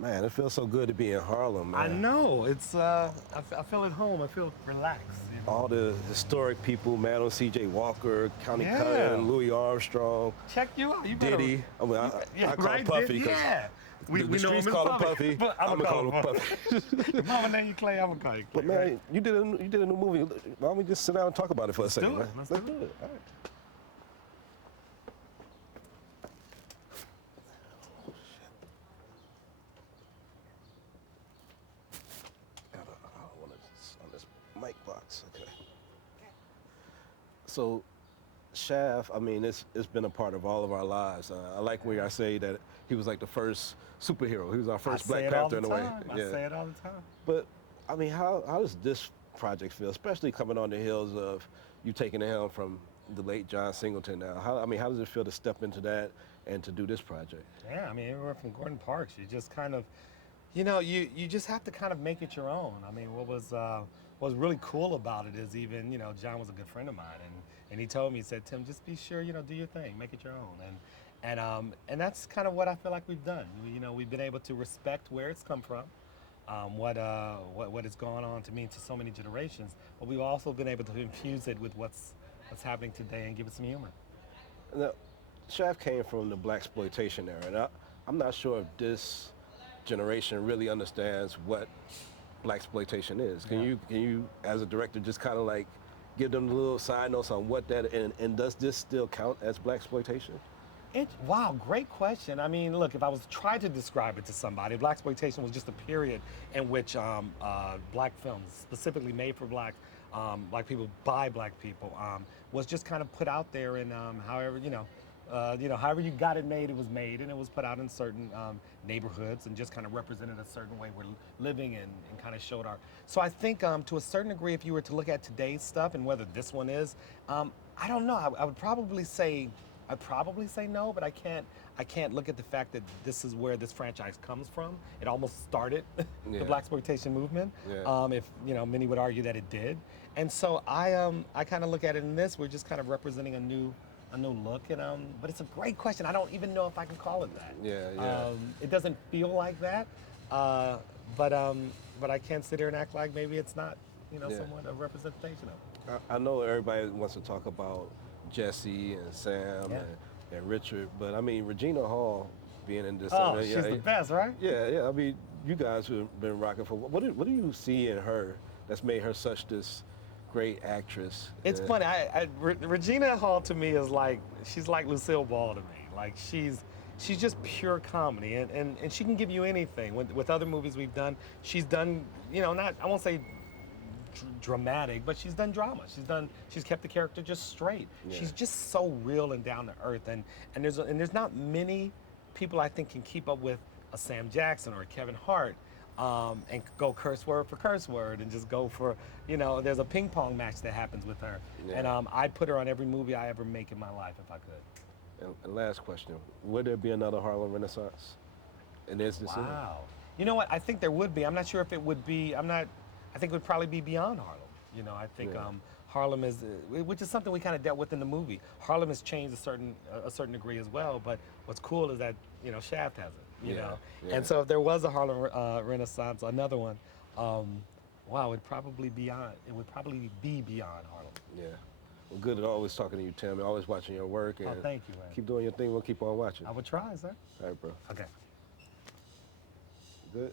Man, it feels so good to be in Harlem, I man. know. It's I feel at home. I feel relaxed. All the historic people, man, on C.J. Walker, County Yeah. Cullen, Louis Armstrong, Check you out. You better. Diddy. I mean, Yeah, I call him right. Puffy because Yeah. the We know streets him as call him Puffy. But I'm I'm gonna gonna call him call him Puffy. Puffy. If Mama name you Clay, I'm gonna call you Clay. But man, Right? you did a new movie. Why don't we just sit down and talk about it for a second, do it. man? Let's Let's do do it. All right. I don't want to on this mic box. Okay. So, Shaft, I mean, it's been a part of all of our lives. I like where I say that he was like the first superhero. He was our first Black Panther in a way. I say it all the time. But I mean, how does this project feel, especially coming on the heels of you taking the helm from the late John Singleton? Now, how does it feel to step into that and to do this project? Yeah, I mean, everywhere from Gordon Parks, you just kind of, you just have to kind of make it your own. I mean, what was really cool about it is even, John was a good friend of mine, and he told me, he said, Tim, just be sure, do your thing, make it your own, and that's kind of what I feel like we've done. We've been able to respect where it's come from, what has gone on to mean to so many generations, but we've also been able to infuse it with what's happening today and give it some humor. Now, Shaft came from the blaxploitation era, and I'm not sure if this generation really understands what blaxploitation is. Can you, as a director, just kind of like give them the little side notes on what that and does this still count as blaxploitation? Wow, great question. I mean, look, if I was trying to describe it to somebody, blaxploitation was just a period in which black films, specifically made for black people by black people, was just kind of put out there, and however you got it made, it was made, and it was put out in certain neighborhoods, and just kind of represented a certain way we're living, and kind of showed our. So I think to a certain degree, if you were to look at today's stuff and whether this one is, I don't know. I would probably say. I'd probably say no, but I can't look at the fact that this is where this franchise comes from. It almost started the blaxploitation movement. Yeah. If many would argue that it did. And so I kind of look at it in this. We're just kind of representing a new look, and but it's a great question. I don't even know if I can call it that. Yeah. It doesn't feel like that, but I can't sit here and act like maybe it's not somewhat a representation of it. I know everybody wants to talk about Jesse and Sam and Richard, but I mean Regina Hall being in this. Oh, she's the best, right? Yeah. I mean, you guys have been rocking for. What do you see in her that's made her such this great actress? It's funny. Regina Hall to me is she's like Lucille Ball to me. Like she's just pure comedy, and she can give you anything. With other movies we've done, she's done not I won't say dramatic, but she's done drama. She's kept the character just straight. Yeah. She's just so real and down to earth, and there's not many people I think can keep up with a Sam Jackson or a Kevin Hart, and go curse word for curse word and just go for there's a ping pong match that happens with her, and I'd put her on every movie I ever make in my life if I could. And last question: would there be another Harlem Renaissance? And is this Wow. You know what? I think there would be. I'm not sure if it would be. I think it would probably be beyond Harlem. I think Harlem is, which is something we kind of dealt with in the movie. Harlem has changed a certain degree as well. But what's cool is that Shaft has it. You know, and so if there was a Harlem Renaissance, another one, wow, it would probably be beyond Harlem. Yeah. Well, good at always talking to you, Tim. Always watching your work. And thank you, man. Keep doing your thing. We'll keep on watching. I would try, sir. All right, bro. Okay. Good.